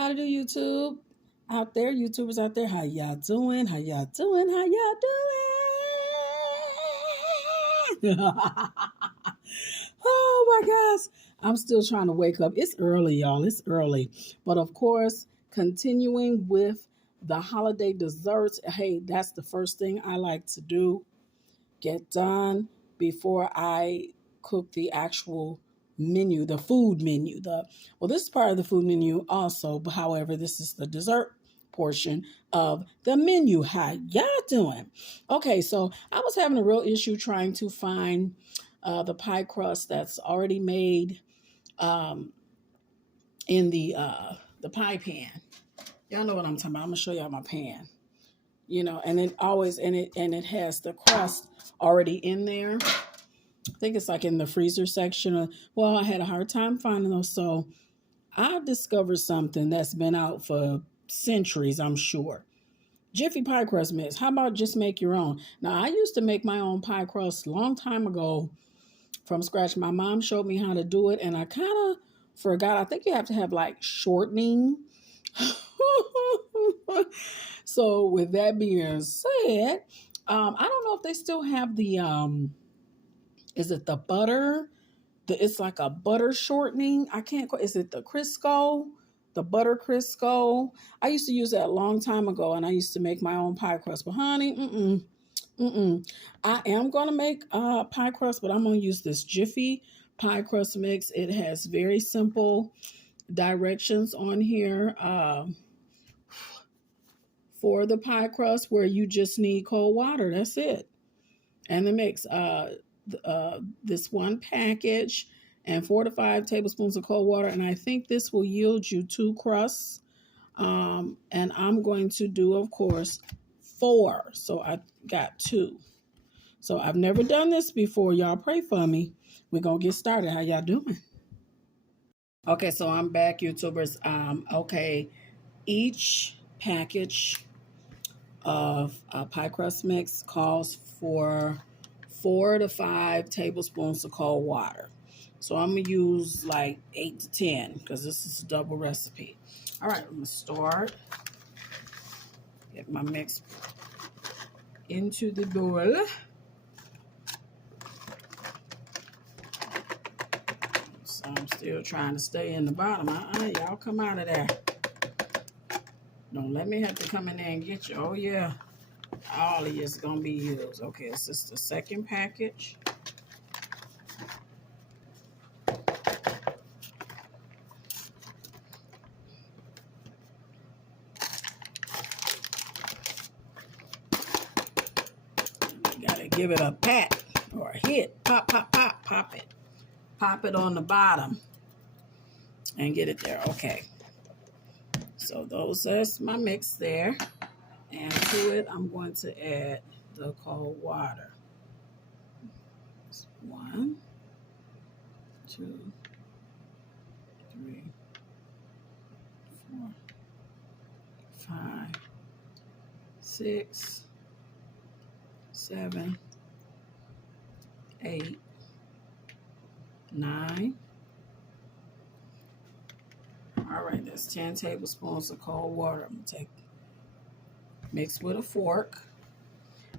How to do YouTube out there, YouTubers out there? How y'all doing? How y'all doing? How y'all doing? Oh my gosh. I'm still trying to wake up. It's early, y'all. It's early. But of course, continuing with the holiday desserts. Hey, that's the first thing I like to do. Get done before I cook the actual menu, the food menu. This is part of the food menu also, but however, this is the dessert portion of the menu. How y'all doing? Okay, so I was having a real issue trying to find the pie crust that's already made um, in the pie pan. Y'all know what I'm talking about. I'm gonna show y'all my pan. And it has the crust already in there. I think it's like in the freezer section. Well, I had a hard time finding those, so I discovered something that's been out for centuries, I'm sure. Jiffy pie crust mix. How about just make your own? Now, I used to make my own pie crust a long time ago from scratch. My mom showed me how to do it, and I kind of forgot. I think you have to have like shortening. So with that being said, I don't know if they still have the is it the butter? It's like a butter shortening. I can't. Is it the Crisco? The butter Crisco? I used to use that a long time ago, and I used to make my own pie crust. But honey, I am gonna make pie crust, but I'm gonna use this Jiffy pie crust mix. It has very simple directions on here. For the pie crust where you just need cold water. That's it. And the mix, this one package and 4 to 5 tablespoons of cold water. And I think this will yield you 2 crusts. And I'm going to do, of course, 4. So I got 2. So I've never done this before. Y'all pray for me. We're going to get started. How y'all doing? Okay, so I'm back, YouTubers. Okay, each package of pie crust mix calls for 4 to 5 tablespoons of cold water. So I'm going to use like 8 to 10 because this is a double recipe. All right, I'm going to start. Get my mix into the bowl. So I'm still trying to stay in the bottom. Y'all come out of there. Don't let me have to come in there and get you. Oh, yeah. All of it's going to be used. Okay, this is the second package. You got to give it a pat or a hit. Pop, pop, pop, pop it. Pop it on the bottom and get it there. Okay. So that's my mix there. And to it, I'm going to add the cold water. 1, 2, 3, 4, 5, 6, 7, 8, 9. All right, that's 10 tablespoons of cold water. I'm going to mix with a fork.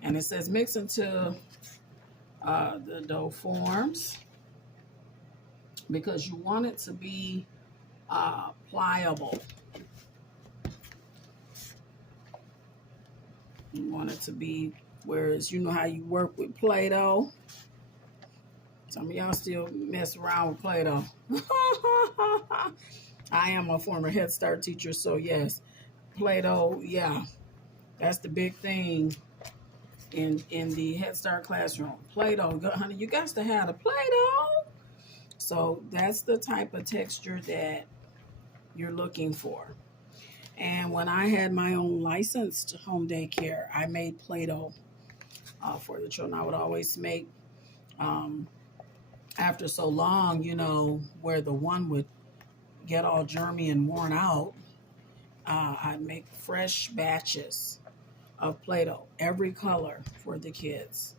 And it says mix until the dough forms because you want it to be pliable. You want it to be, whereas you know how you work with Play-Doh. Some of y'all still mess around with Play-Doh. I am a former Head Start teacher, so yes, Play-Doh, yeah, that's the big thing in the Head Start classroom. Play-Doh, honey, you got to have the Play-Doh. So that's the type of texture that you're looking for. And when I had my own licensed home daycare, I made Play-Doh for the children. I would always make, after so long, where the one would get all germy and worn out, I'd make fresh batches of Play-Doh, every color for the kids.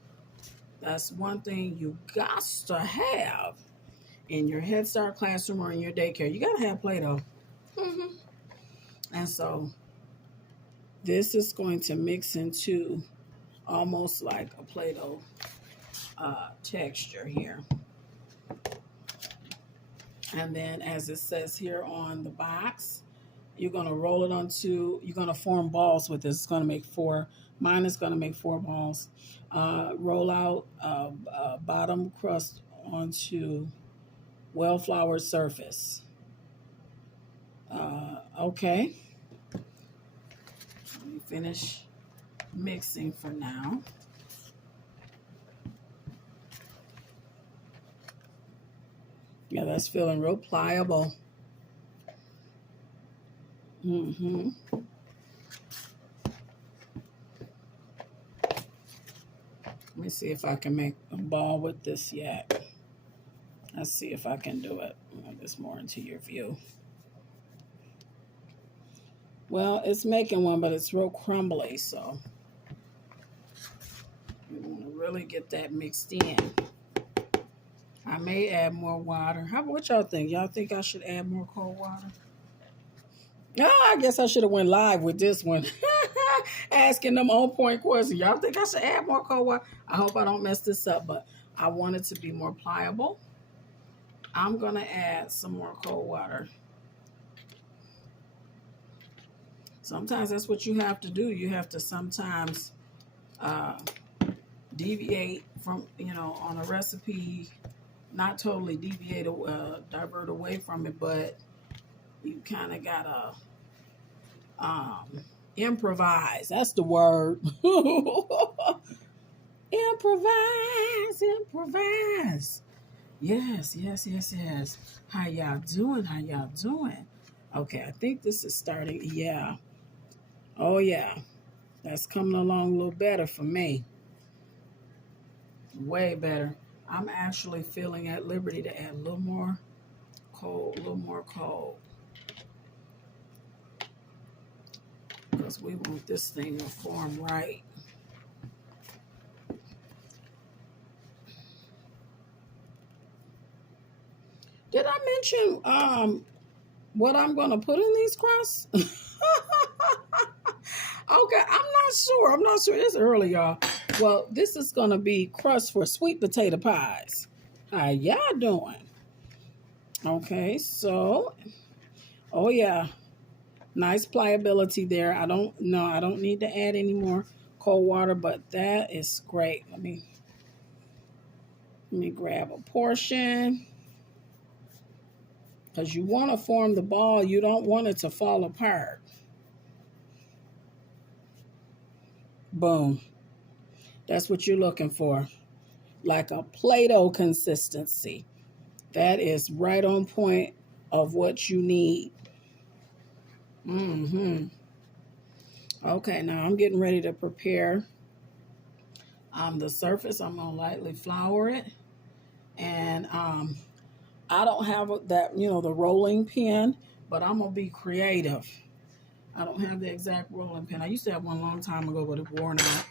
That's one thing you got to have in your Head Start classroom or in your daycare. You got to have Play-Doh. And so this is going to mix into almost like a Play-Doh texture here. And then as it says here on the box, you're going to roll it onto, you're going to form balls with this. It's going to make four. Mine is going to make 4 balls. Roll out bottom crust onto well-floured surface. Okay. Let me finish mixing for now. Yeah, that's feeling real pliable. Let me see if I can make a ball with this yet. Let's see if I can do it. Move this more into your view. Well, it's making one, but it's real crumbly, so you want to really get that mixed in. I may add more water. What y'all think? Y'all think I should add more cold water? I guess I should have went live with this one. Asking them on-point questions. Y'all think I should add more cold water? I hope I don't mess this up, but I want it to be more pliable. I'm going to add some more cold water. Sometimes that's what you have to do. You have to sometimes deviate from, on a recipe, not totally deviate, divert away from it, but you kind of got to improvise. That's the word. Improvise. Yes. How y'all doing? Okay, I think this is starting. Yeah. Oh, yeah. That's coming along a little better for me. Way better. I'm actually feeling at liberty to add a little more cold. Because we want this thing to form right. Did I mention what I'm going to put in these crusts? Okay, I'm not sure. It's early, y'all. Well, this is going to be crust for sweet potato pies. How y'all doing? Okay, so, oh yeah, nice pliability there. I don't need to add any more cold water, but that is great. Let me grab a portion. Because you want to form the ball. You don't want it to fall apart. Boom. That's what you're looking for. Like a Play-Doh consistency. That is right on point of what you need. Okay, now I'm getting ready to prepare the surface. I'm going to lightly flour it. And I don't have that, the rolling pin, but I'm going to be creative. I don't have the exact rolling pin. I used to have one a long time ago, but it wore out.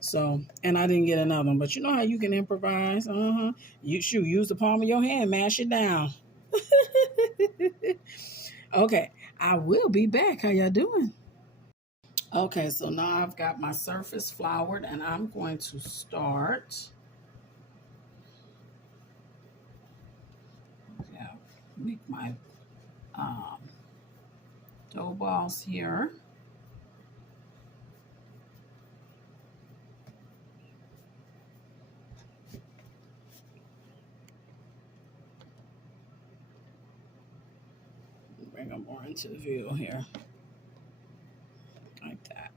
So, and I didn't get another one. But you know how you can improvise? Use the palm of your hand, mash it down. Okay, I will be back. How y'all doing? Okay, so now I've got my surface floured, and I'm going to start. Yeah, make my dough balls here. Bring them more into the view here. Like that.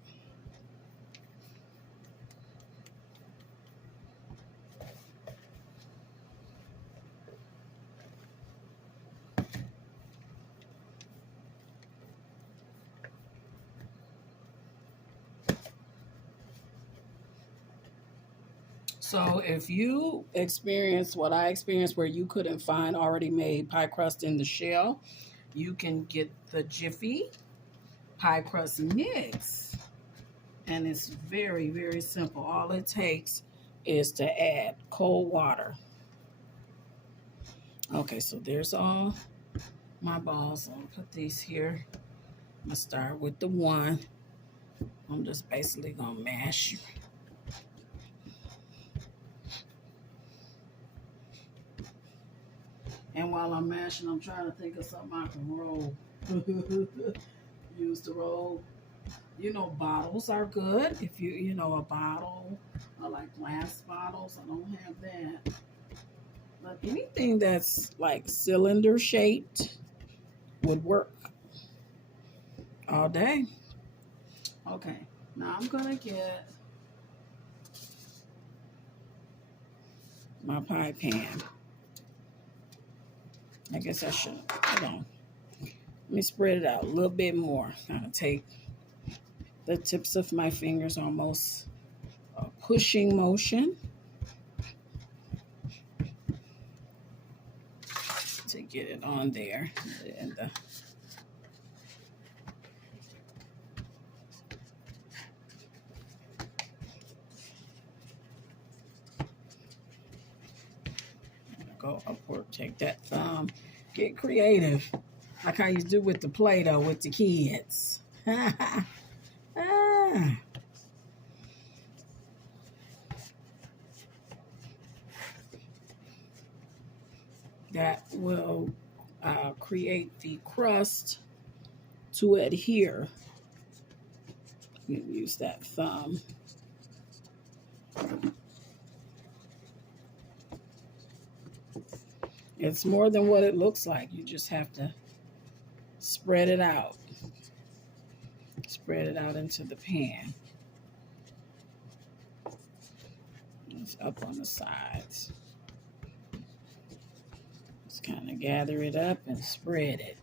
So if you experience what I experienced where you couldn't find already made pie crust in the shell, you can get the Jiffy pie crust mix. And it's very, very simple. All it takes is to add cold water. Okay, so there's all my balls. I'll put these here I'm gonna start with the one. I'm just basically gonna mash. And while I'm mashing, I'm trying to think of something I can roll. Use to roll. You know, bottles are good. If you know, a bottle, I like glass bottles. I don't have that. But anything that's like cylinder shaped would work all day. Okay, now I'm gonna get my pie pan. I guess I should, hold on. Let me spread it out a little bit more. I'm gonna take the tips of my fingers, almost a pushing motion to get it on there. And go upward, take that thumb, get creative. Like I used to do with the Play-Doh with the kids. That will create the crust to adhere. You use that thumb. It's more than what it looks like. You just have to spread it out. Spread it out into the pan. It's up on the sides. Just kind of gather it up and spread it.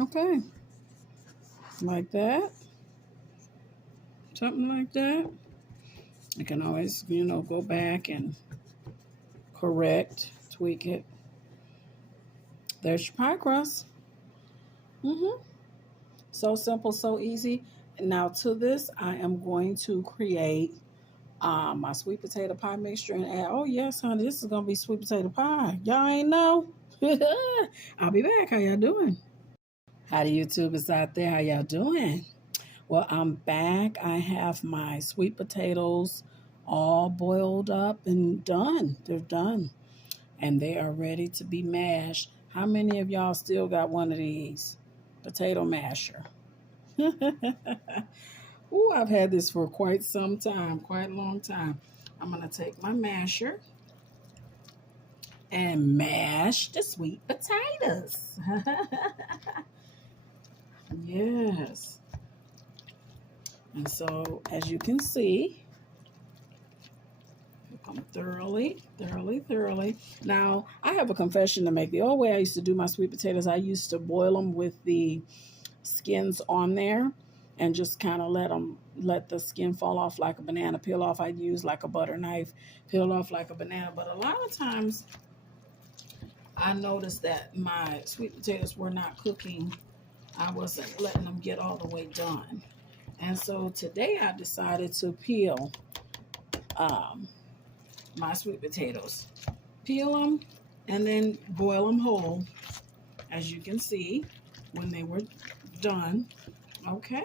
Okay, like that, something like that. You can always, go back and correct, tweak it. There's your pie crust. So simple, so easy. Now to this, I am going to create my sweet potato pie mixture and add, oh yes, honey, this is going to be sweet potato pie. Y'all ain't know? I'll be back. How y'all doing? How the YouTubers out there, how y'all doing? Well, I'm back. I have my sweet potatoes all boiled up and done. They're done. And they are ready to be mashed. How many of y'all still got one of these? Potato masher. Ooh, I've had this for quite some time, quite a long time. I'm going to take my masher and mash the sweet potatoes. Yes. And so, as you can see, come thoroughly. Now, I have a confession to make. The old way I used to do my sweet potatoes, I used to boil them with the skins on there and just kind of let the skin fall off like a banana, peel off. I'd use like a butter knife, peel off like a banana. But a lot of times, I noticed that my sweet potatoes were not cooking. I wasn't letting them get all the way done. And so today I decided to peel my sweet potatoes. Peel them and then boil them whole, as you can see, when they were done. Okay.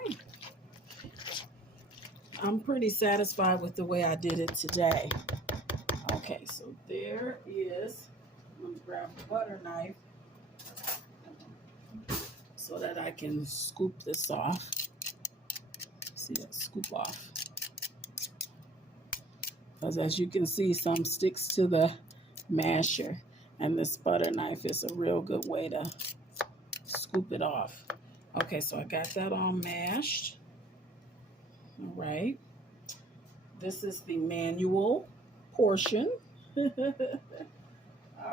I'm pretty satisfied with the way I did it today. Okay, so there is, I'm going to grab a butter knife so that I can scoop this off. See that, scoop off. Because as you can see, some sticks to the masher, and this butter knife is a real good way to scoop it off. Okay, so I got that all mashed. All right. This is the manual portion. All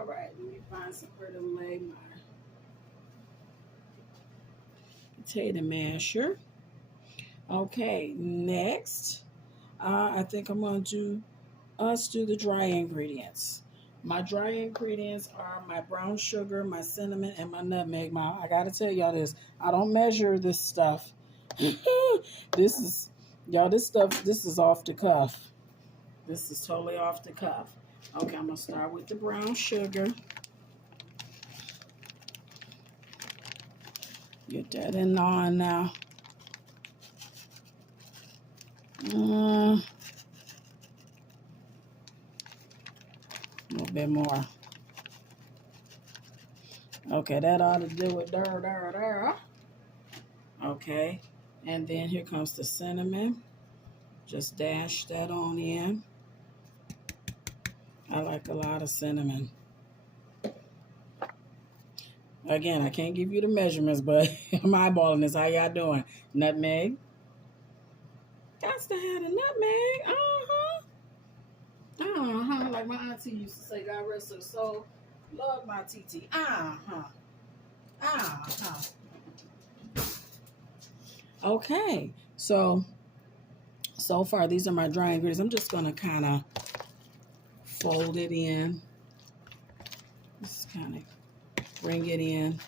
right, let me find some where to lay my potato masher. Okay, next, I think I'm going to do the dry ingredients. My dry ingredients are my brown sugar, my cinnamon, and my nutmeg. I got to tell y'all this. I don't measure this stuff. This is, y'all, this stuff, this is off the cuff. This is totally off the cuff. Okay, I'm going to start with the brown sugar. Get that in on now. A little bit more. Okay, that ought to do it there. Okay, and then here comes the cinnamon. Just dash that on in. I like a lot of cinnamon. Again, I can't give you the measurements, but I'm eyeballing this. How y'all doing? Nutmeg. Got to have a nutmeg. Like my auntie used to say, God rest her soul. Love my TT. Okay, so far these are my dry ingredients. I'm just gonna kind of fold it in. Just kind of bring it in.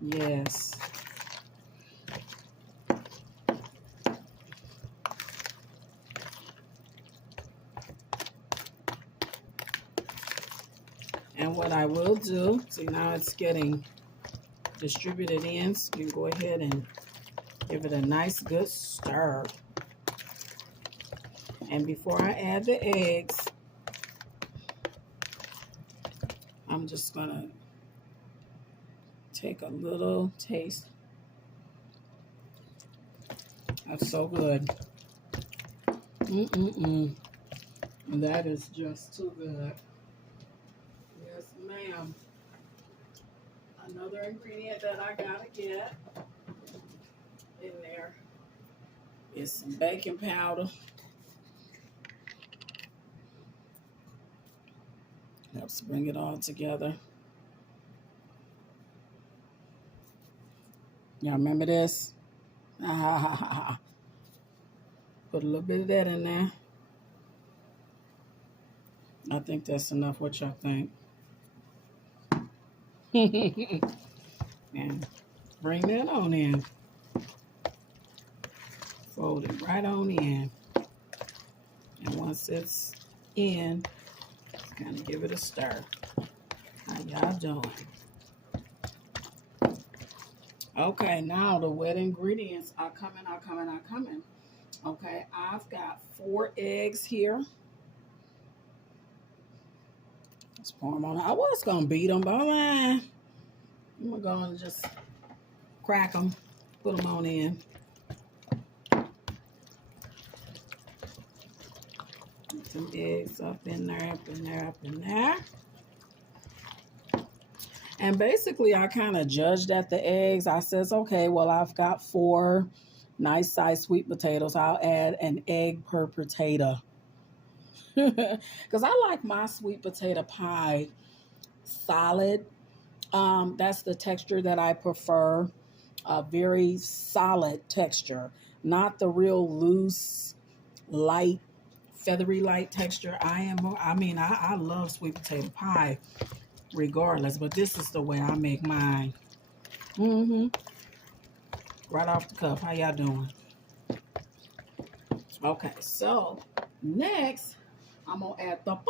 Yes. And what I will do, see now it's getting distributed in, so you can go ahead and give it a nice good stir. And before I add the eggs, I'm just gonna take a little taste. That's so good. That is just too good. Yes, ma'am. Another ingredient that I gotta get in there is some baking powder. Helps bring it all together. Y'all remember this? Put a little bit of that in there. I think that's enough. What y'all think? And bring that on in. Fold it right on in. And once it's in, kind of give it a stir. How y'all doing? Okay, now the wet ingredients are coming. Okay, I've got 4 eggs here. Let's pour them on. I was going to beat them, but I'm going to just crack them, put them on in. Put some eggs up in there. And basically, I kind of judged at the eggs. I says, okay, well, I've got 4 nice sized sweet potatoes. I'll add an egg per potato. Because I like my sweet potato pie solid. That's the texture that I prefer. A very solid texture. Not the real loose, light, feathery light texture. I love sweet potato pie regardless, but this is the way I make mine. Right off the cuff. How y'all doing? Okay, so next I'm gonna add the butter.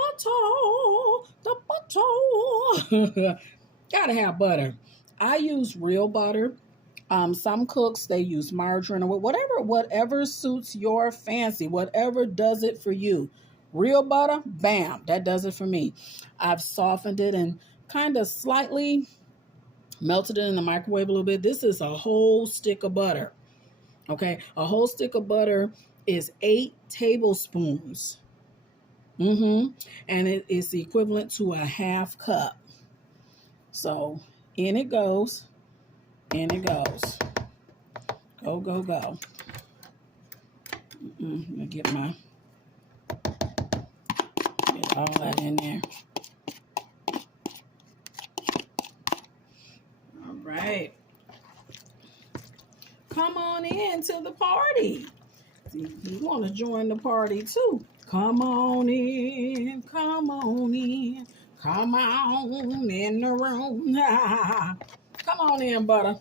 Gotta have butter. I use real butter. Some cooks, they use margarine or whatever suits your fancy, whatever does it for you. Real butter, bam, that does it for me. I've softened it and kind of slightly melted it in the microwave a little bit. This is a whole stick of butter. Okay, a whole stick of butter is 8 tablespoons. And it is equivalent to a half cup. So in it goes. Go. Let me get all that in there. All right. Come on in to the party. You want to join the party too. Come on in. Come on in the room. Come on in, butter.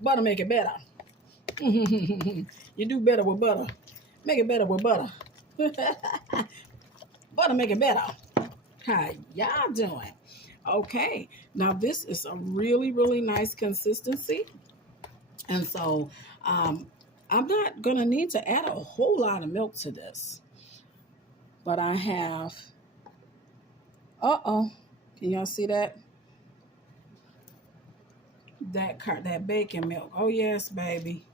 Butter make it better. You do better with butter. Make it better with butter. Butter make it better. How y'all doing? Okay, now this is a really, really nice consistency. And so I'm not going to need to add a whole lot of milk to this. But I have, can y'all see that? That bacon milk. Oh, yes, baby.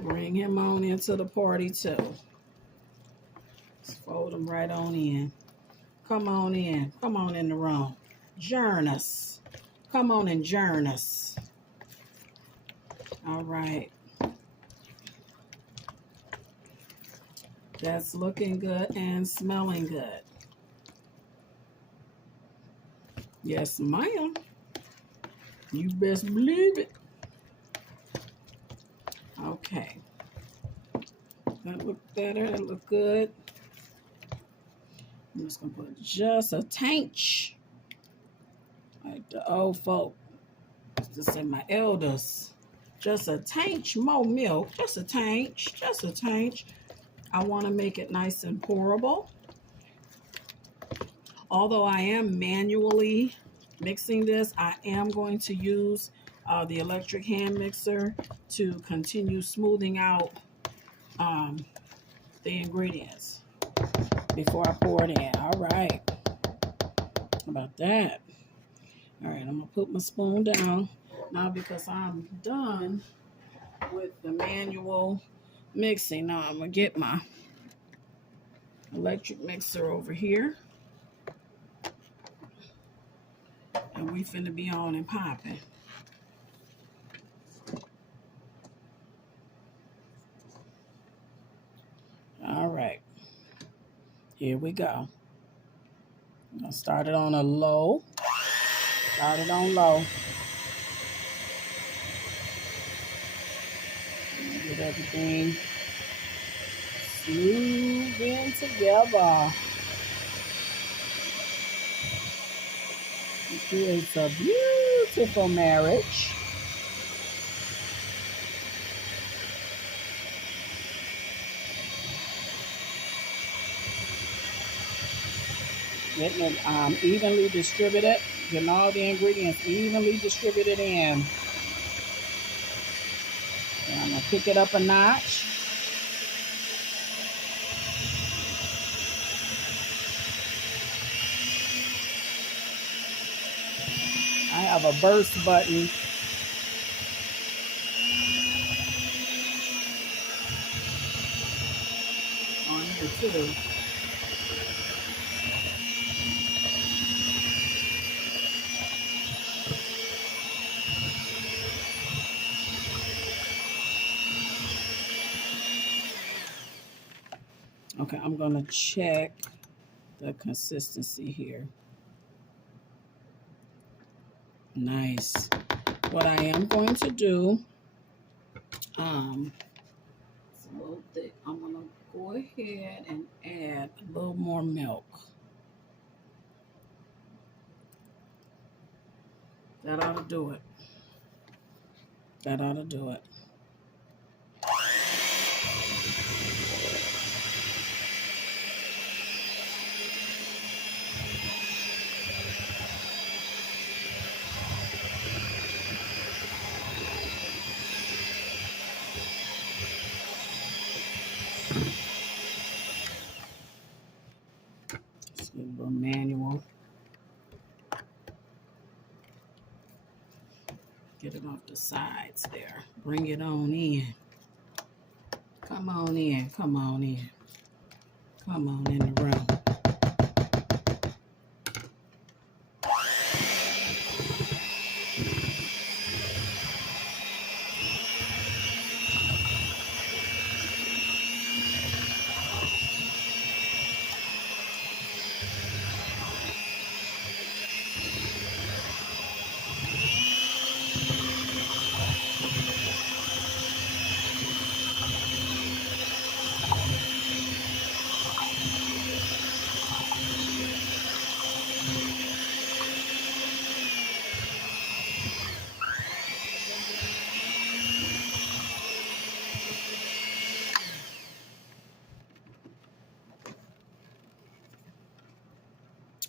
Bring him on into the party, too. Let's fold him right on in. Come on in. Come on in the room. Join us. Come on and join us. All right. That's looking good and smelling good. Yes, ma'am. You best believe it. Okay. That look better. That look good. I'm just going to put just a tanch. Like the old folk. Just in my elders. Just a tanch more milk. Just a tanch. Just a tanch. I want to make it nice and pourable. Although I am manually mixing this, I am going to use the electric hand mixer to continue smoothing out the ingredients before I pour it in. All right. How about that? All right, I'm going to put my spoon down now because I'm done with the manual mixing. Now I'm going to get my electric mixer over here. And we finna be on and popping. All right. Here we go. I'm gonna start it on a low. Start it on low. Get everything smooth in together. It creates a beautiful marriage. Getting it evenly distributed, getting all the ingredients evenly distributed in. And I'm gonna pick it up a notch. I have a burst button. On here too. Okay, I'm gonna check the consistency here. Nice. What I am going to do, it's a little thick. I'm gonna go ahead and add a little more milk. That ought to do it. That ought to do it. Just a little manual. Get it off the sides there. Bring it on in. Come on in. Come on in. Come on in the room.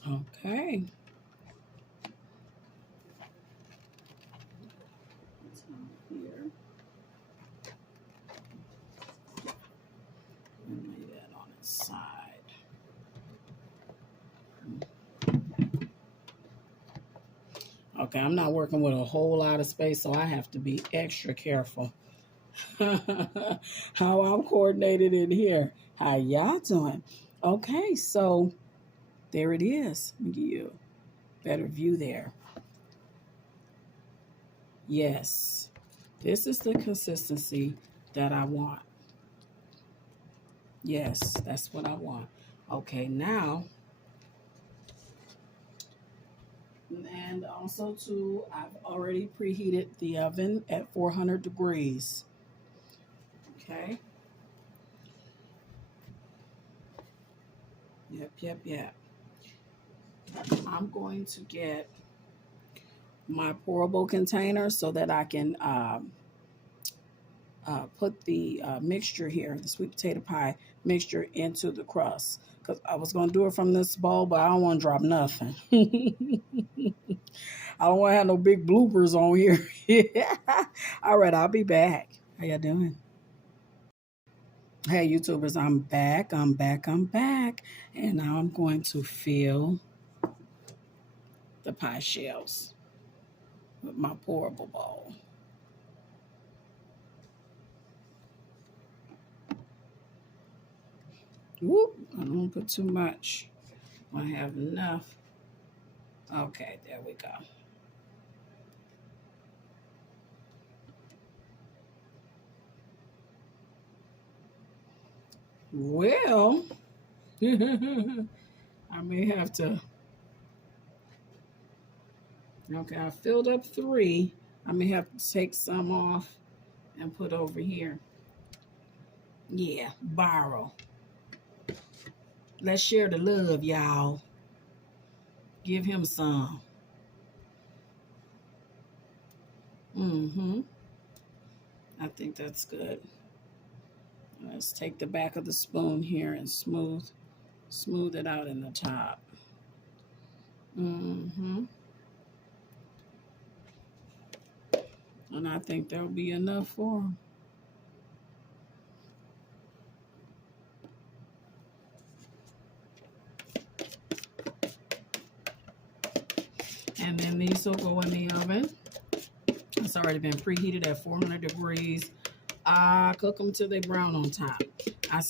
Okay. Here. And lay that on its side. Okay, I'm not working with a whole lot of space, so I have to be extra careful. How I'm coordinated in here. How y'all doing? Okay, so there it is. Let me give you a better view there. Yes, this is the consistency that I want. Yes, that's what I want. Okay, now, and also too, I've already preheated the oven at 400 degrees. Okay. Yep. I'm going to get my pourable container so that I can put the mixture here, the sweet potato pie mixture, into the crust. Because I was going to do it from this bowl, but I don't want to drop nothing. I don't want to have no big bloopers on here. All right, I'll be back. How y'all doing? Hey, YouTubers, I'm back. And now I'm going to fill the pie shells with my pourable bowl. Whoop, I don't put too much. I have enough. Okay, there we go. Well, I may have to. Okay, I filled up 3. I may have to take some off and put over here. Yeah, borrow. Let's share the love, y'all. Give him some. I think that's good. Let's take the back of the spoon here and smooth it out in the top. And I think there'll be enough for them. And then these will go in the oven. It's already been preheated at 400 degrees. I cook them till they brown on top. I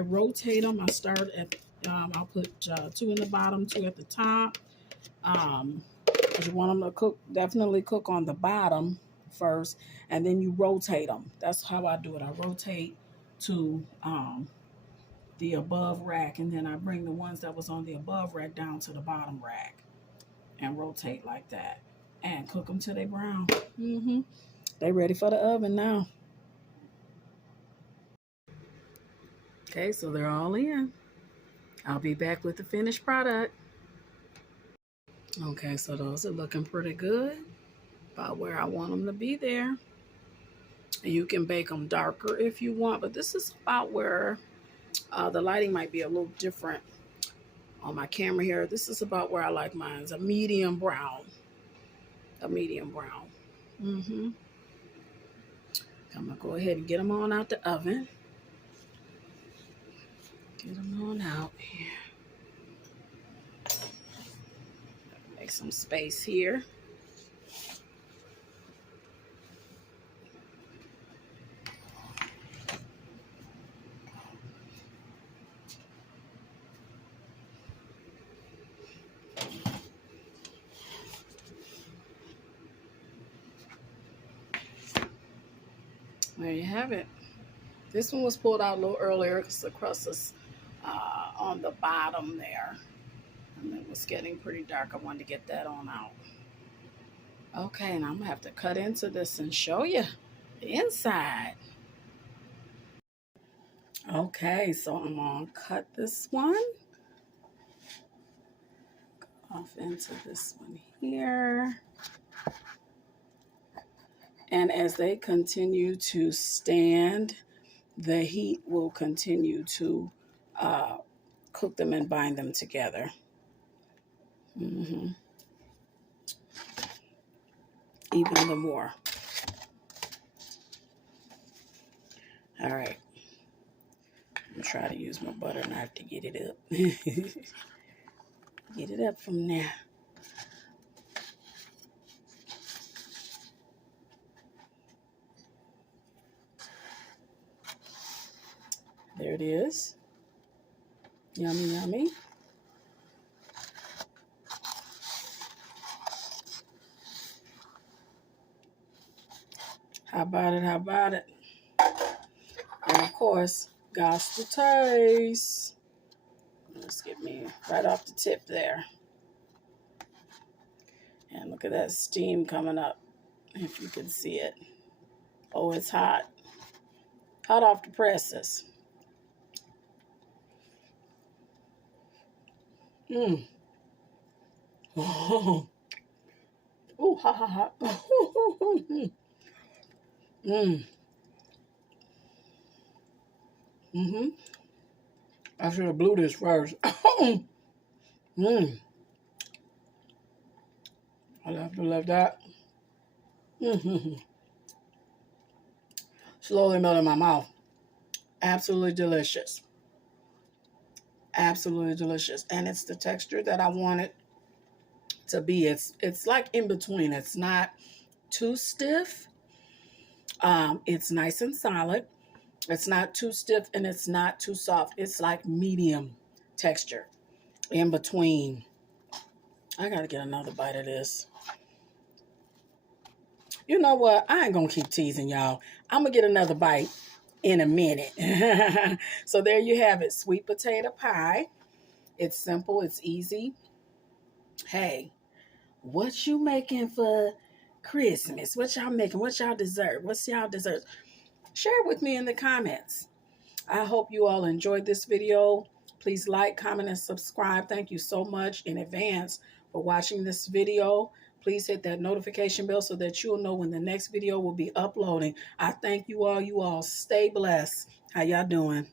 rotate them. I start at, I'll put 2 in the bottom, 2 at the top. You want them to cook, definitely cook on the bottom first, and then you rotate them. That's how I do it. I rotate to the above rack, and then I bring the ones that was on the above rack down to the bottom rack and rotate like that and cook them till they brown. They ready for the oven now. Okay, so they're all in. I'll be back with the finished product. Okay, so those are looking pretty good, about where I want them to be there. You can bake them darker if you want, but this is about where the lighting might be a little different on my camera here. This is about where I like mine. It's a medium brown. I'm gonna go ahead and get them on out the oven. Get them on out here. Make some space here. There you have it. This one was pulled out a little earlier because the crust is on the bottom there. And it was getting pretty dark. I wanted to get that on out. Okay, and I'm going to have to cut into this and show you the inside. Okay, so I'm going to cut this one off into this one here. And as they continue to stand, the heat will continue to cook them and bind them together. Mm-hmm. Even the more. All right. I'm going to try to use my butter knife to get it up. Get it up from there. There it is. Yummy, yummy. How about it? How about it? And of course, got to taste. Let's get me right off the tip there. And look at that steam coming up, if you can see it. Oh, it's hot. Hot off the presses. Mmm. Oh. Ooh, ha, ha, ha. Mmm. Mm-hmm. I should have blew this first. Mmm. I love that. Mm-hmm. Slowly melt in my mouth. Absolutely delicious. Absolutely delicious. And it's the texture that I want it to be. It's like in between. It's not too stiff. It's nice and solid. It's not too stiff and it's not too soft. It's like medium texture in between. I gotta get another bite of this. You know what? I ain't gonna keep teasing y'all. I'm gonna get another bite in a minute. So there you have it, sweet potato pie. It's simple, it's easy. Hey, what you making for Christmas? What y'all making? What y'all dessert? What's y'all dessert? Share it with me in the comments. I hope you all enjoyed this video. Please like, comment, and subscribe. Thank you so much in advance for watching this video. Please hit that notification bell so that you'll know when the next video will be uploading. I thank you all. You all stay blessed. How y'all doing?